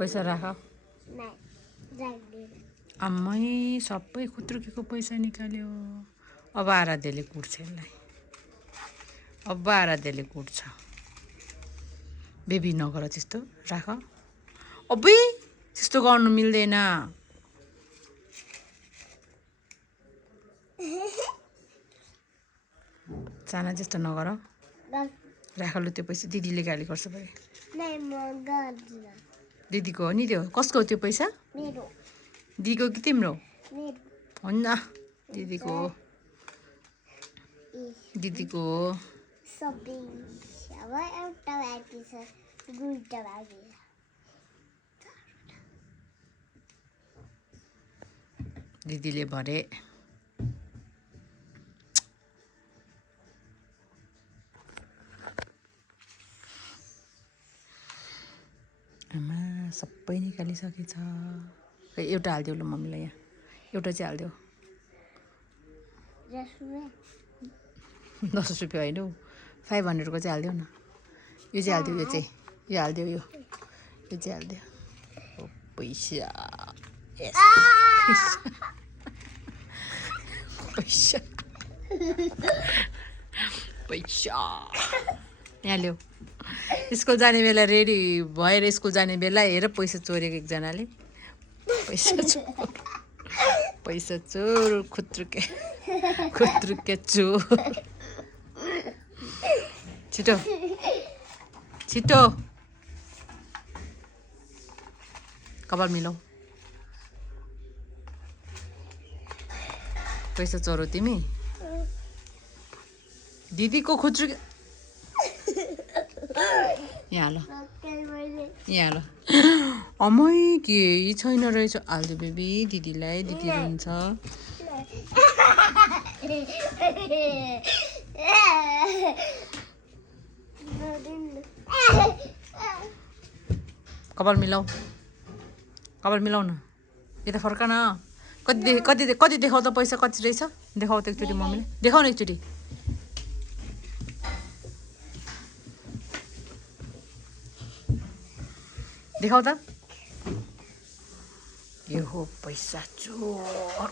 पैसा राख आम्मै सबै खुत्रुकेको पैसा निकाल्यो अब आराध्यले कुट्छ यसलाई अब आराध्यले कुट्छ बेबी नगर त्यस्तो राख अबै त्यस्तो गर्नु मिल्दैन चाना जस्तो नगर राख लु त्यो पैसा दिदीले गाली गर्छ भाइ दिदीको हो नि त्यो कसको हो त्यो पैसा दिदीको कि तिम्रो होइन दिदीको हो दिदीको हो दिदीले भरे आमा सबै निकालिसकेछ खै एउटा हालिदेऊ ल मम्मीलाई यहाँ एउटा चाहिँ हालिदेऊ 10 रुपियाँ होइन हौ 500 को चाहिँ हालिदेऊ न यो चाहिँ हालिदेऊ यो चाहिँ यो हालिदेऊ यो चाहिँ हालिदेऊ ओ पैसा पैसा पैसा यहाँ ल्याऊ स्कुल जाने बेला रेडी भएर स्कुल जाने बेला हेर पैसा चोरेको एकजनाले पैसा चोर खुत्रुके चोर छिटो छिटो कपाल मिलाऊ पैसा चोरो तिमी दिदीको खुत्रुके यहाँ ल यहाँ ल अमै केही छैन रहेछ हाल्दो बेबी दिदीलाई दिदी रुन्छ कपाल मिलाऊ न यता फर्का न कति देखाउ त पैसा कति रहेछ देखाउ त एकचोटि मम्मीले देखाउ न एकचोटि देखाउ त यो हो पैसा चोर